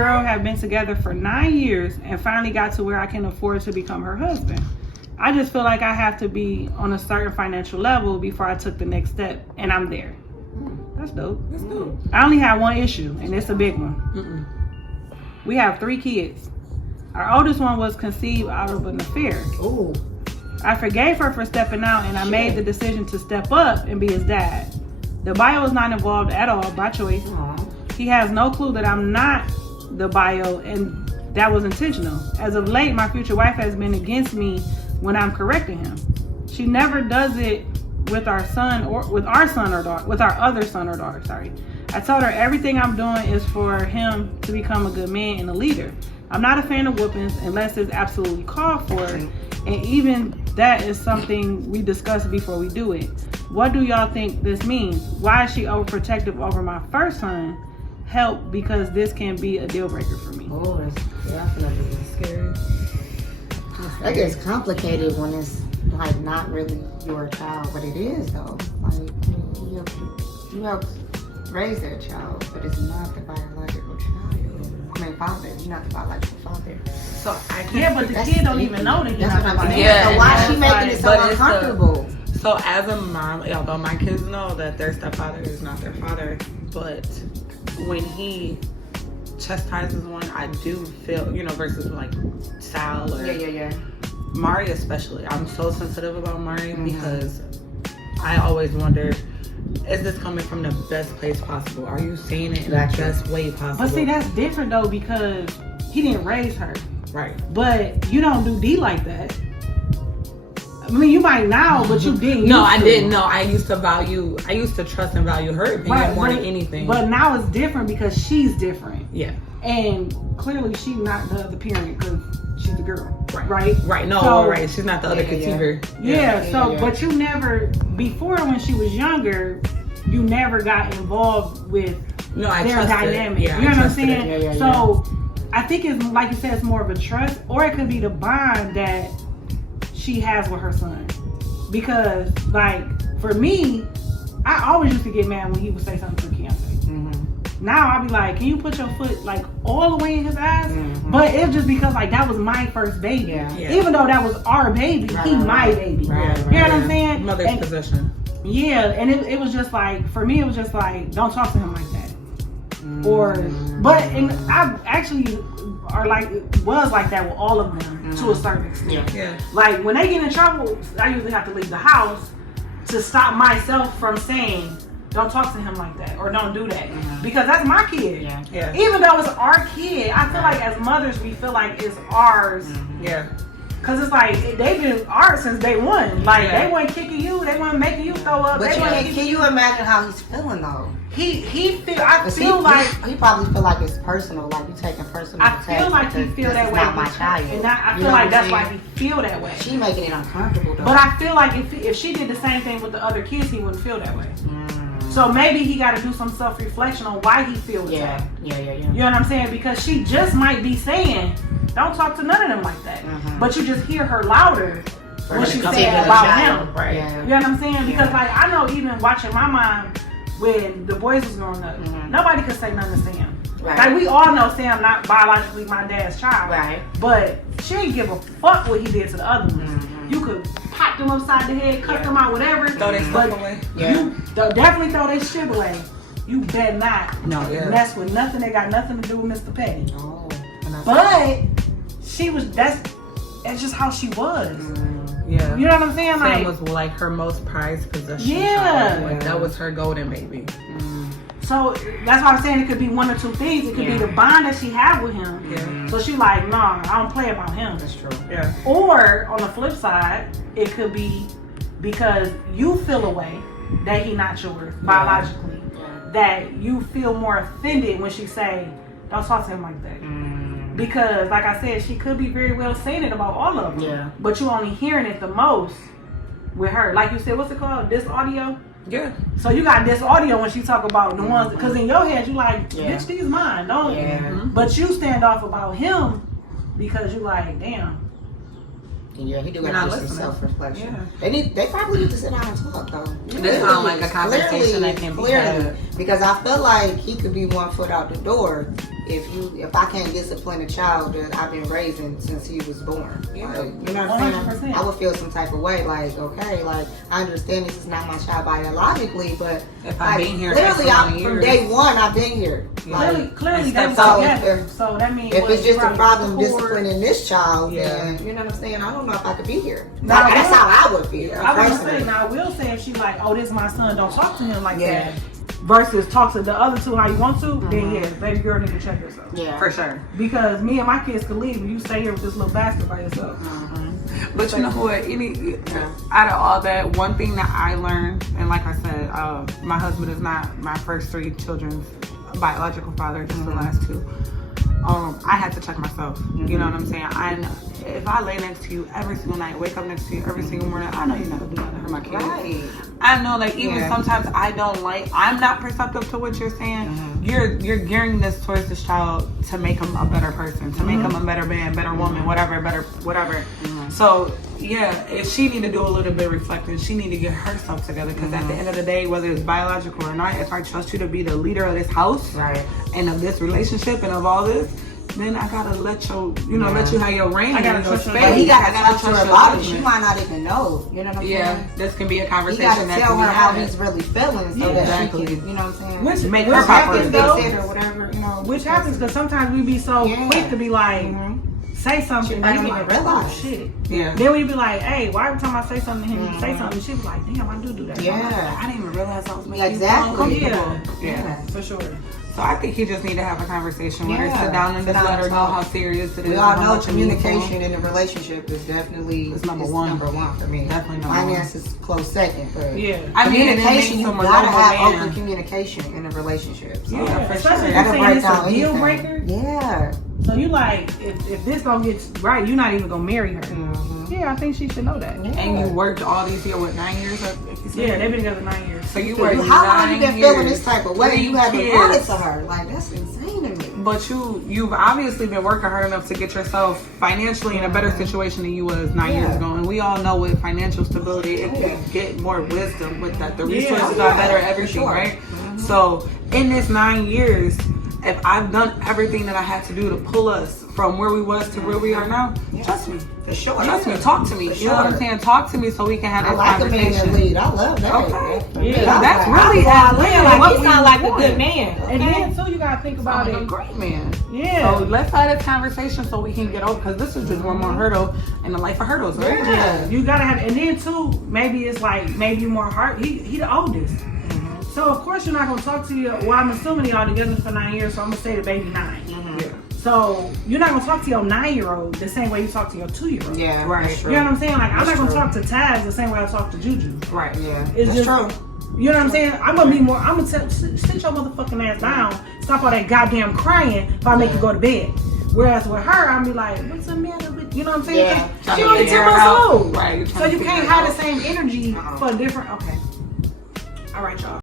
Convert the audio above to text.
girl have been together for 9 years and finally got to where I can afford to become her husband. I just feel like I have to be on a certain financial level before I took the next step, and I'm there. That's dope. That's dope. I only have one issue, and it's a big one. We have 3 kids. Our oldest one was conceived out of an affair. Ooh. I forgave her for stepping out, and I made the decision to step up and be his dad. The bio is not involved at all by choice. Aww. He has no clue that I'm not the bio, and that was intentional. As of late, my future wife has been against me when I'm correcting him. She never does it with our son or with our other son or daughter. Sorry. I told her everything I'm doing is for him to become a good man and a leader. I'm not a fan of whoopings unless it's absolutely called for, and even that is something we discuss before we do it. What do y'all think this means? Why is she overprotective over my first son? Help, because this can be a deal breaker for me. Oh, that's definitely scary. That gets complicated when it's like not really your child, but it is though. Like you help raise that child, but it's not the biological child. I mean, father. You're not the biological father. So I can't. Yeah, but the kid don't even know that. That's what I'm saying. Yeah, so why is she making it so uncomfortable? So as a mom, although my kids know that their stepfather is not their father, but when he chastises one, I do feel, versus like Sal or Yeah. Mari especially. I'm so sensitive about Mari because I always wonder, is this coming from the best place possible? Are you saying it in the best way possible? But see, that's different though, because he didn't raise her. Right. But you don't do D like that. I mean, you might now, but you didn't. No, I didn't. No, I used to trust and value her opinion more than anything. But now it's different because she's different. Yeah. And clearly she's not the other parent because she's a girl. Right. No, so, right. She's not the other conceiver. Yeah. But you never, before when she was younger, you never got involved with their dynamic. Yeah, you know what I'm saying? Yeah. So I think it's like you said, it's more of a trust, or it could be the bond that she has with her son. Because like for me, I always used to get mad when he would say something to Keontae. Now I'll be like, can you put your foot like all the way in his ass? But it's just because like that was my first baby. Yeah. Even though that was our baby, he my baby. You know what I'm saying? Mother's possession. Yeah, and it was just like, for me it was just like, don't talk to him like that. And I actually was like that with all of them to a certain extent. Yeah. Like when they get in trouble, I usually have to leave the house to stop myself from saying, don't talk to him like that, or don't do that, because that's my kid. Yeah. Even though it's our kid, I feel like as mothers we feel like it's ours. Yeah. Cause it's like they've been ours since day one. Like they weren't kicking you, they weren't making you throw up. But can you imagine how he's feeling though? I feel like he probably feel like it's personal, like you taking personal. I feel like he feel that way. Not my child, and I feel like that's why he feel that way. She making it uncomfortable though. But I feel like if she did the same thing with the other kids, he wouldn't feel that way. So maybe he got to do some self-reflection on why he feels that. Yeah. You know what I'm saying? Because she just might be saying, don't talk to none of them like that. But you just hear her louder when she's saying about him. Right. You know what I'm saying? Because like I know even watching my mom when the boys was growing up, nobody could say nothing to Sam. Right. Like we all know Sam not biologically my dad's child. Right. But she didn't give a fuck what he did to the other ones. You could pop them upside the head, cut them out, whatever. Throw their stuff away. You definitely throw their shit away. You better not mess with nothing that got nothing to do with Mr. Petty. Oh, but that's just how she was. Yeah. You know what I'm saying? Sam was like her most prized possession. Yeah. Like, that was her golden baby. So that's why I'm saying it could be one or two things. It could be the bond that she had with him. Yeah. So she like, nah, I don't play about him. That's true. Yeah. Or on the flip side, it could be because you feel a way that he not yours biologically. That you feel more offended when she say, don't talk to him like that. Because like I said, she could be very well saying it about all of them. Yeah. But you only hearing it the most with her. Like you said, what's it called? This audio? Yeah. So you got this audio when she talk about the ones, because in your head you like, bitch, these mine, don't you? But you stand off about him because you like, damn. Yeah, he do have some self-reflection. Yeah. They probably need to sit down and talk though. This sounds like a conversation that can be had. Because I feel like he could be 1 foot out the door if I can't discipline a child that I've been raising since he was born, Yeah. like, you know what I'm 100%. saying? I would feel some type of way, like, okay, like I understand this is not my child biologically, but If I've been here literally, for so many from years. day one, I've been here. Clearly they was so together. So that means If it's just a probably problem support. disciplining this child, Yeah. then you know what I'm saying? I don't know if I could be here. Now, Like, that's how I would feel. I was personally. saying, now I will say if she like, oh, this is my son, don't talk to him like Yeah. that. Versus talk to the other two how you want to, then yeah, baby girl need to check yourself. Yeah. For sure. Because me and my kids could leave and you stay here with this little bastard by yourself. But you know what? Out of all that, one thing that I learned, and like I said, my husband is not my first 3 children's biological father, just the last 2. I had to check myself. You know what I'm saying? If I lay next to you every single night, wake up next to you every single morning, I know you're not gonna do nothing to hurt my kids. Right. I know, like, even sometimes I'm not perceptive to what you're saying. You're gearing this towards this child to make him a better person, to make him a better man, better woman, whatever. So yeah, if she need to do a little bit of reflecting, she need to get herself together, because at the end of the day, whether it's biological or not, if I trust you to be the leader of this house, Right. and of this relationship and of all this, then I gotta let you have your reign. I gotta and your trust your space. But he I got to talk to her your about it. judgment. She might not even know. You know what I'm Yeah, saying? this can be a He conversation got to that tell can be her how had. he's really feeling, so that Exactly. she can, you know what I'm saying? Which Make which her proper happens Fix though. it or whatever, you know. Which happens because sometimes we be so quick to be like, say something, She and don't you be even like, oh realize. shit. Yeah. Then when you be like, hey, why every time I say something to him, you say something, she be like, damn, I do that. Yeah. I didn't even realize I was making Exactly. you uncomfortable. Yeah, for sure. So I think he just need to have a conversation with her, Yeah. sit down and Sit just down let her and know talk. how serious it is. We all and how know much it means to him. communication in a relationship is definitely It's number one. Number one for me. Definitely number Finance is close second, but Yeah. I mean, and it communication, makes you him a gotta noble have man. open communication in a relationship. So Yeah, for Especially sure. if you're that'll saying break it's down a deal anything. breaker. Yeah. So you like, if this don't get right, you're not even gonna marry her. Yeah, I think she should know that. And you worked all these years, what, 9 years? Yeah, they've been together 9 years. So you So worked how long you 9 been years, feeling this type of way? 3 You haven't kids. brought it to her. Like, that's insane to me. But you've obviously been working hard enough to get yourself financially in a better situation than you was 9 years ago. And we all know with financial stability, it can get more wisdom with that. The resources are better at everything, sure. right? So in this 9 years, if I've done everything that I had to do to pull us from where we was to where we are now, trust me. For sure. Trust me, talk to me. For You know what I'm sure. saying? Talk to me so we can have I this like a man conversation. that lead. I love that. Okay. Yeah, That's like, really I what like, he we sound like a want. good man. And then too, you gotta think about Like a it. great man. Yeah. So let's have this conversation so we can get over, because this is just one more hurdle in the life of hurdles, right? Yeah, you gotta have, and then too, maybe it's like maybe more heart. He the oldest, so of course you're not gonna talk to you. Well, I'm assuming y'all together for 9 years, so I'm gonna say the baby 9. Yeah. So you're not gonna talk to your 9-year-old the same way you talk to your 2-year-old. Yeah, Right. that's You true. know what I'm saying? Like I'm not gonna true. talk to Taz the same way I talk to Juju. Right. Yeah, It's that's just true. You know what I'm saying? I'm gonna be more. I'm gonna sit your motherfucking ass down. Stop all that goddamn crying if I make you go to bed. Whereas with her, I'll be like, what's the matter with you? Know what I'm saying? Yeah. 'Cause she only 10 Figure months out. old. Right. So you can't have the same energy for different. Okay. All right, y'all.